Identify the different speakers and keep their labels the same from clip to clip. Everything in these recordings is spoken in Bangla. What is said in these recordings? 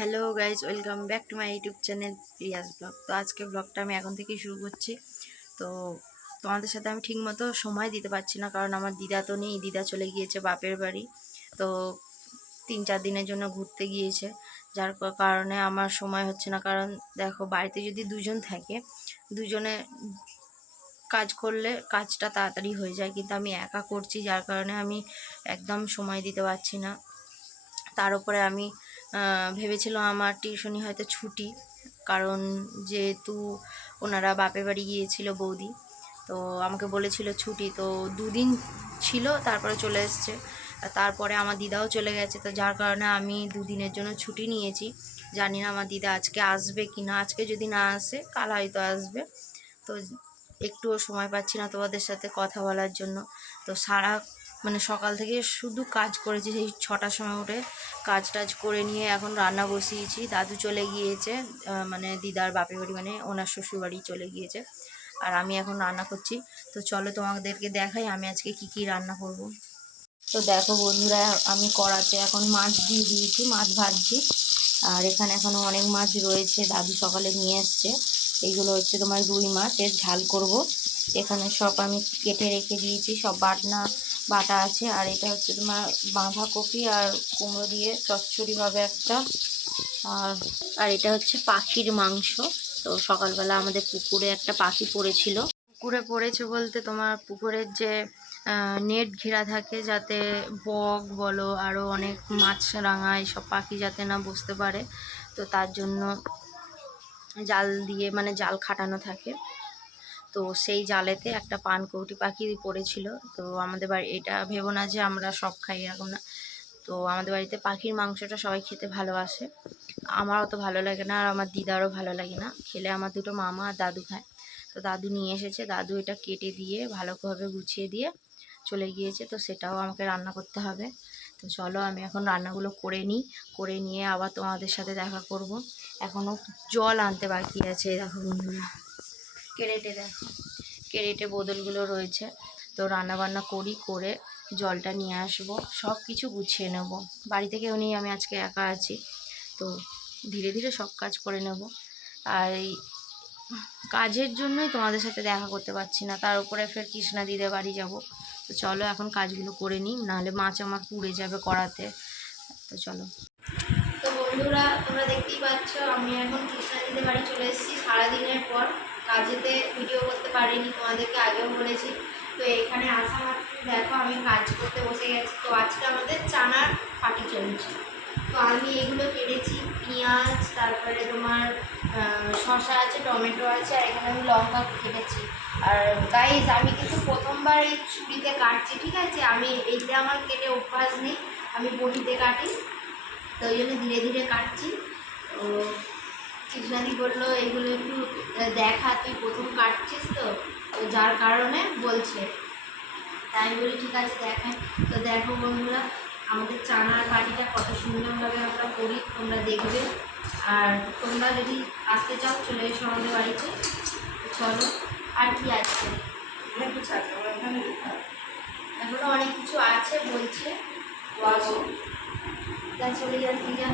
Speaker 1: Hello guys welcome back to my YouTube channel Riyaz blog. তো আজকে ব্লগটা আমি এখন থেকেই শুরু করছি। তো তোমাদের সাথে আমি ঠিকমতো সময় দিতে পারছি না, কারণ আমার দিদা তো নেই, দিদা চলে গিয়েছে বাপের বাড়ি। তো তিন চার দিনের জন্য ঘুরতে গিয়েছে, যার কারণে আমার সময় হচ্ছে না। কারণ দেখো, বাড়িতে যদি দুজন থাকে, দুজনে কাজ করলে কাজটা তাড়াতাড়ি হয়ে যায়। কিন্তু আমি একা করছি, যার কারণে আমি একদম সময় দিতে পারছি না। তার উপরে আমি আহ, ভেবেছিলাম আমার টিউশনি হয়তো ছুটি কারণ যেহেতু ওনারা বাপের বাড়ি গিয়েছিল বৌদি তো আমাকে বলেছিল ছুটি তো দুদিন ছিল তারপরে চলে এসছে। তারপরে আমার দিদাও চলে গেছে তো যার কারণে আমি দুদিনের জন্য ছুটি নিয়েছি। জানি না আমার দিদা আজকে আসবে কি না আজকে যদি না আসে কাল হয়তো আসবে। তো একটুও সময় পাচ্ছি না তোমাদের সাথে কথা বলার জন্য। তো সারা মানে সকাল থেকে শুধু কাজ করেছি, সেই ছটার সময় উঠে কাজ টাজ করে নিয়ে এখন রান্না বসিয়েছি। দাদু চলে গিয়েছে মানে দিদার বাপের বাড়ি মানে ওনার শ্বশুর বাড়ি চলে গিয়েছে। আর আমি এখন রান্না করছি। তো চলো তোমাদেরকে দেখাই আমি আজকে কি কি রান্না করব। তো দেখো বন্ধুরা, আমি কড়াতে এখন মাছ দিয়ে দিয়েছি, মাছ ভাজছি। আর এখানে এখনও অনেক মাছ রয়েছে, দাদু সকালে নিয়ে এসছে এইগুলো হচ্ছে তোমার রুই মাছ, এর ঝাল করব। এখানে সব আমি কেটে রেখে দিয়েছি, সব বাটনা বাটা আছে, আর এটা হচ্ছে তোমার বাঁধাকপি আর কুমড়ো দিয়ে চচ্চড়িভাবে একটা। আর আর এটা হচ্ছে পাখির মাংস। তো সকালবেলা আমাদের পুকুরে একটা পাখি পড়েছিল। পুকুরে পড়েছে বলতে তোমার পুকুরের যে নেট ঘেরা থাকে যাতে বক বলো আরও অনেক মাছ রাঙা এইসব পাখি যাতে না বসতে পারে, তো তার জন্য জাল দিয়ে মানে জাল খাটানো থাকে। তো সেই জালেতে একটা পানকৌটি পাখি পড়েছিল। তো আমাদের বাড়ি, এটা ভেবো না যে আমরা সব খাই এরকম না। তো আমাদের বাড়িতে পাখির মাংসটা সবাই খেতে ভালোবাসে। আমার অত ভালো লাগে না আর আমার দিদারও ভালো লাগে না। খেলে আমার দুটো মামা আর দাদু খায়। তো দাদু নিয়ে এসেছে। দাদু এটা কেটে দিয়ে ভালোভাবে গুছিয়ে দিয়ে চলে গিয়েছে। তো সেটাও আমাকে রান্না করতে হবে। তো চলো, আমি এখন রান্নাগুলো করে নিই। করে নিয়ে আবার তোমাদের সাথে দেখা করব। এখনও জল আনতে বাকি আছে, দেখো বন্ধুরা। কেরেটে দেখো কেরেটে বোতলগুলো রয়েছে। তো রান্নাবান্না করি, করে জলটা নিয়ে আসব। সব কিছু গুছিয়ে নেব। বাড়ি থেকে উনি আমি আজকে একা আছি। তো ধীরে ধীরে সব কাজ করে নেব। আর এই কাজের জন্যই তোমাদের সাথে দেখা করতে পারছি না। তার উপরে ফের কৃষ্ণা দিদের বাড়ি যাব। তো চলো এখন কাজগুলো করে নিই। নাহলে মাছ আমার পুড়ে যাবে কড়াতে। তো চলো। তো বন্ধুরা, তোমরা দেখতেই পাচ্ছ, আমি এখন কৃষ্ণাদিদের বাড়ি চলে এসেছি সারাদিনের পর। কাজেতে ভিডিও করতে পারিনি, তোমাদেরকে আগেও বলেছি। তো এখানে আসা মাত্র দেখো আমি কাজ করতে বসে গেছি। তো আজকে আমাদের চানার পাটি চলছে। তো আমি এগুলো কেটেছি, পেঁয়াজ, তারপরে তোমার শসা আছে, টমেটো আছে, আর এখানে আমি লঙ্কা কেটেছি। আর গাইজ আমি কিন্তু প্রথমবার এই ছুরিতে কাটছি, ঠিক আছে? আমি এইটা আমার কেটে অভ্যাস নেই। আমি বটিতে কাটি, তো ওই জন্য ধীরে ধীরে কাটছি। কৃষ্ণাদি বলল এগুলো একটু দেখা তুই প্রথম কাটছিস তো? তো যার কারণে বলছে। তাই আমি বলি ঠিক আছে দেখাই তো দেখো বন্ধুরা আমাদের চানার বাড়িটা কত সুন্দরভাবে আমরা করি তোমরা দেখবে। আর তোমরা যদি আসতে চাও চলে এসো আমাদের বাড়িতে। চলো আর কি আছে? এখনও অনেক কিছু আছে বলছে। চলে যা।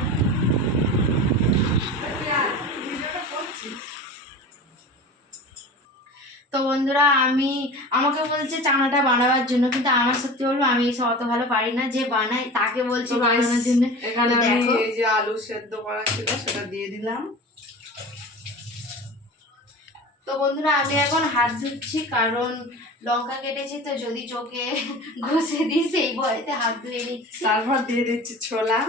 Speaker 1: তো বন্ধুরা আমি আমাকে বলছে চানাটা বানাবার জন্য কিন্তু আমার সত্যি বলব আমি এসব অত ভালো পারি না যে বানাই তাকে বলছি বানানোর জন্য।
Speaker 2: এখানে আমি এই যে আলু সেদ্ধ করা ছিল সেটা দিয়ে দিলাম।
Speaker 1: তো বন্ধুরা আমি এখন হাত ধুচ্ছি কারণ লঙ্কা কেটেছি তো যদি চোখে ঘষে দিই সেই ভয়তে হাত ধুয়ে নিচ্ছি।
Speaker 2: তারপর দিয়ে দিচ্ছি ছোলা।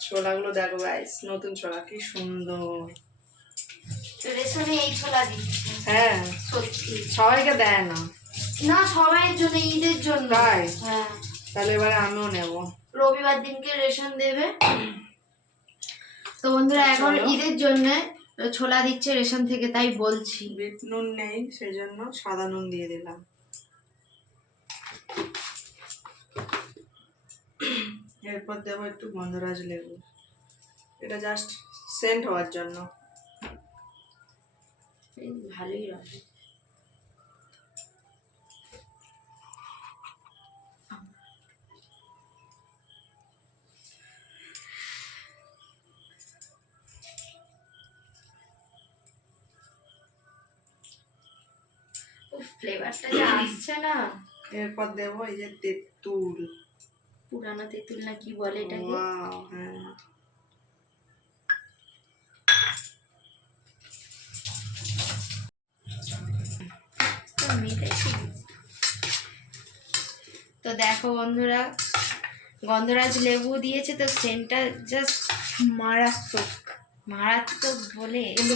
Speaker 2: ছোলাগুলো দেখো গাইস নতুন ছোলা কি সুন্দর।
Speaker 1: রেশনে এই ছোলা দিচ্ছি
Speaker 2: হ্যাঁ
Speaker 1: সত্যি।
Speaker 2: সবাইকে দেয় না।
Speaker 1: না সবাই জন্য ঈদের জন্য।
Speaker 2: তাই?
Speaker 1: হ্যাঁ।
Speaker 2: তাহলে এবারে আমিও নেব।
Speaker 1: রবিবার দিনকে রেশন দেবে। তো বন্ধুরা এখন ঈদের জন্য ছোলা দিচ্ছে রেশন থেকে তাই বলছি।
Speaker 2: নুন নেই সেই জন্য সাদা নুন দিয়ে দিলাম। এরপর দেবো একটু গন্ধরাজ লেবু। এটা জাস্ট সেন্ট হওয়ার জন্য।
Speaker 1: ভালোই রস ফ্লেভারটা যে আসছে না।
Speaker 2: এরপর দেবো এই যে তেঁতুল।
Speaker 1: পুরানো তেঁতুল না কি বলে এটাকে?
Speaker 2: হ্যাঁ।
Speaker 1: মেটাইছি। তো দেখো বন্ধুরা গন্ধরাজ লেবু দিয়েছে তো সেন্টটা জাস্ট মারাত্মক মারাত্মক বলে।
Speaker 2: কিন্তু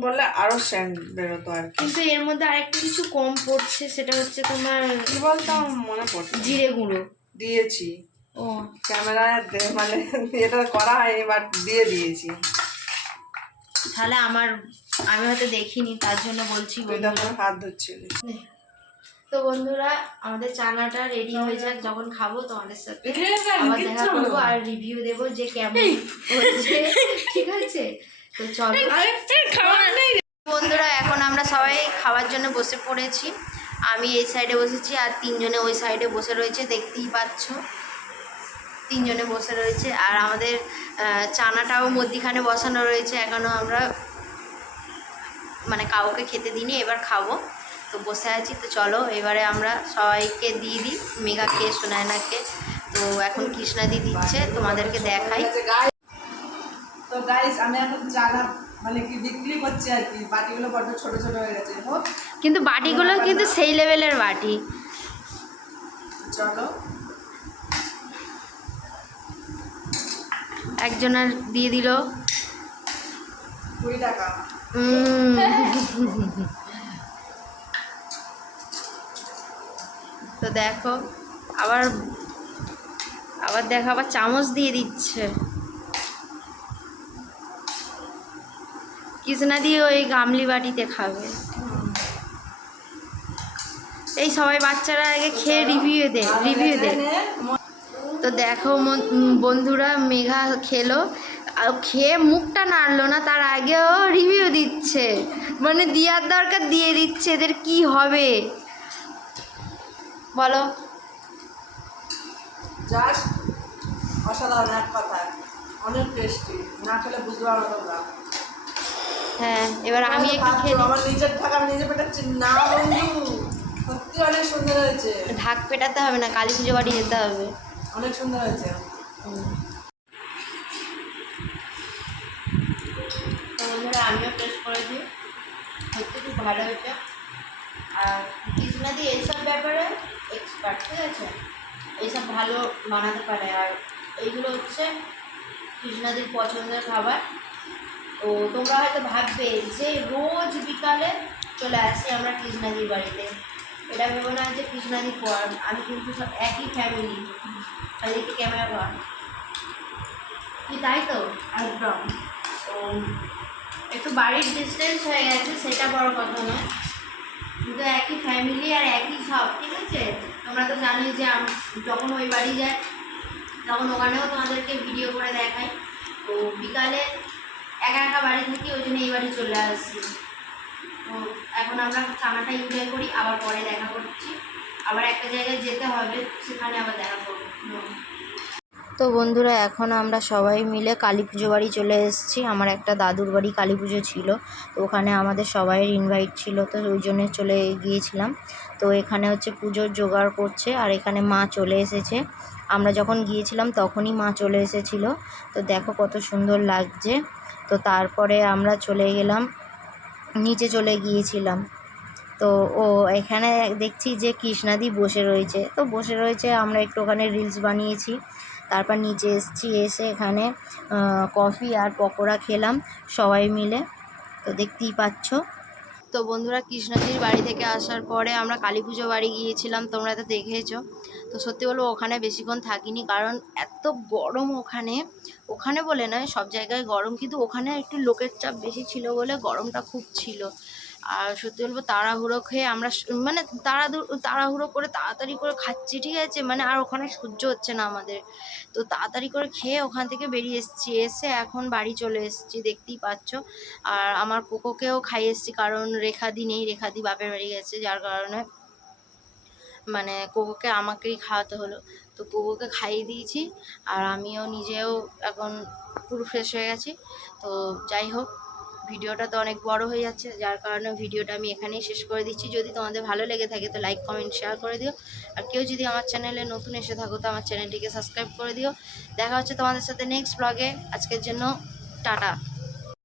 Speaker 2: বললে আরও স্যান্ড বেরোতো আর
Speaker 1: কিন্তু এর মধ্যে আরেকটা কিছু কম পড়ছে সেটা হচ্ছে তোমার
Speaker 2: কি বলতো মনে পড়ছে
Speaker 1: জিরে গুঁড়ো।
Speaker 2: দিয়েছি।
Speaker 1: ও।
Speaker 2: ক্যামেরা মানে এটা করা হয়নি বাট দিয়ে দিয়েছি।
Speaker 1: তাহলে আমার আমি হয়তো দেখিনি তার জন্য বলছি
Speaker 2: হাত ধুচ্ছিলি
Speaker 1: তো বন্ধুরা আমাদের চানাটা রেডি হয়ে যাক যখন খাব তোমাদের সাথে। আবার দেখা করব আর রিভিউ দেবো যে কেমন হয়েছে ঠিক আছে? তো চলো। বন্ধুরা এখন আমরা সবাই খাওয়ার জন্য বসে পড়েছি। আমি এই সাইডে বসেছি আর তিনজনে ওই সাইডে বসে রয়েছে দেখতেই পাচ্ছ। তিনজনে বসে রয়েছে। আর আমাদের চানাটাও মধ্যিখানে বসানো রয়েছে এখনও আমরা মানে কাউকে খেতে দিইনি এবার খাব। তো বসে আছি তো চলো এবারে আমরা সবাইকে দিয়ে দিই মেঘা মেঘাকে সোনায়নাকে। তো এখন কৃষ্ণাদি দিচ্ছে তোমাদেরকে দেখাই।
Speaker 2: তো গাইস আমি এখন চানা মানে কি বিক্রি করছি আর কি বাটিগুলো বড্ড ছোট ছোট হয়ে গেছে।
Speaker 1: কিন্তু বাটিগুলো কিন্তু সেই লেভেলের বাটি।
Speaker 2: চলো।
Speaker 1: একজনের দিয়ে দিল।
Speaker 2: কুড়ি টাকা।
Speaker 1: তো দেখো আবার আবার দেখো আবার চামচ দিয়ে দিচ্ছে। কৃষ্ণা দিয়ে ওই গামলি বাটিতে খাবে। এই সবাই বাচ্চারা আগে খেয়ে রিভিউ দে রিভিউ দে তো দেখো বন্ধুরা মেঘা খেলো আর খেয়ে মুখটা নাড়লো না তার আগেও রিভিউ দিচ্ছে। মানে দেওয়ার দরকার দিয়ে দিচ্ছে এদের কি হবে? বলো।
Speaker 2: জাস্ট অসাধারণ এক কথায়। অনেক টেস্টি না খেলে বুঝতে পারো তোমরা।
Speaker 1: হ্যাঁ এবার আমি একটু
Speaker 2: ভাবছ,
Speaker 1: খেয়ে
Speaker 2: আমার নিজের টাকা আমি নিজে পেটাচ্ছি? না বন্ধু সত্যি অনেক সুন্দর হয়েছে।
Speaker 1: ঢাক পেটাতে হবে না কালী পুজো বাড়ি যেতে হবে।
Speaker 2: অনেক সুন্দর হয়েছে।
Speaker 1: আমিও টেস্ট করেছি। সত্যি খুব ভালো হয়েছে। আর কৃষ্ণাদি এইসব ব্যাপারে এক্সপার্ট ঠিক আছে? এইসব ভালো বানাতে পারে। আর এইগুলো হচ্ছে কৃষ্ণাদির পছন্দের খাবার। তো তোমরা হয়তো ভাববে যে রোজ বিকালে চলে আসি আমরা কৃষ্ণাদির বাড়িতে। এটা ভেবো না যে কৃষ্ণাদির পর আমি কিন্তু সব একই ফ্যামিলি খালি ক্যামেরা কর কি তাই তো?
Speaker 2: একদম
Speaker 1: তো একটু বাড়ির ডিস্টেন্স হয়ে গেছে, সেটা বড় কথা নয়। কিন্তু একই ফ্যামিলি আর একই সব, ঠিক আছে? তোমরা তো জানোই যে যখন ওই বাড়ি যায়, তখন ওখানেও তোমাদেরকে ভিডিও করে দেখাই। তো বিকালে একা একা বাড়ি থাকি, ওই জন্য এই বাড়ি চলে আসছি। এখন আমরা চানাটা এনজয় করি, আবার পরে দেখা করছি। আবার একটা জায়গায় যেতে হবে, সেখানে আবার দেখা করব। তো বন্ধুরা, এখন আমরা সবাই মিলে কালী পুজো বাড়ি চলে এসেছি। আমার একটা দাদুর বাড়ি কালী পুজো ছিল, তো ওখানে আমাদের সবাইয়ের ইনভাইট ছিল, তো ওই জন্য চলে গিয়েছিলাম। তো এখানে হচ্ছে পুজোর জোগাড় করছে, আর এখানে মা চলে এসেছে। আমরা যখন গিয়েছিলাম, তখনই মা চলে এসেছিল। তো দেখো কত সুন্দর লাগছে। তো তারপরে আমরা চলে গেলাম নিচে চলে গিয়েছিলাম। তো ও এখানে দেখছি যে কৃষ্ণাদি বসে রয়েছে। তো বসে রয়েছে, আমরা একটু ওখানে রিলস বানিয়েছি। তারপর নিচে এসেছি, এসে এখানে কফি আর পকোড়া খেলাম সবাই মিলে। তো দেখতেই পাচ্ছ। তো বন্ধুরা কৃষ্ণাজির বাড়ি থেকে আসার পরে আমরা কালী পুজো বাড়ি গিয়েছিলাম, তোমরা তো দেখেছ। তো সত্যি বলব ওখানে বেশিক্ষণ থাকিনি, কারণ এত গরম ওখানে। ওখানে বলে নয়, সব জায়গায় গরম, কিন্তু ওখানে একটু লোকের চাপ বেশি ছিল বলে গরমটা খুব ছিল। আর সত্যি বলব তাড়াহুড়ো খেয়ে আমরা মানে তাড়াহুড়ো তাড়াহুড়ো করে তাড়াতাড়ি করে খাচ্ছি, ঠিক আছে? মানে আর ওখানে সহ্য হচ্ছে না আমাদের। তো তাড়াতাড়ি করে খেয়ে ওখান থেকে বেরিয়ে এসেছি, এসে এখন বাড়ি চলে এসেছি, দেখতেই পাচ্ছ। আর আমার কোকোকেও খাইয়ে এসেছি, কারণ রেখাদি নেই, রেখাদি বাপের বাড়ি গেছে, যার কারণে মানে কোকোকে আমাকেই খাওয়াতে হলো। তো কোকোকে খাইয়ে দিয়েছি আর আমিও নিজেও এখন পুরো ফ্রেশ হয়ে গেছি। তো যাই হোক, ভিডিওটা তো অনেক বড় হয়ে যাচ্ছে, যার কারণে ভিডিওটা আমি এখানেই শেষ করে দিচ্ছি। যদি তোমাদের ভালো লেগে থাকে তো লাইক কমেন্ট শেয়ার করে দিও। আর কেউ যদি আমার চ্যানেলে নতুন এসে থাকো তো আমার চ্যানেলটিকে সাবস্ক্রাইব করে দিও। দেখা হচ্ছে তোমাদের সাথে নেক্সট ব্লগে আজকের জন্য টাটা।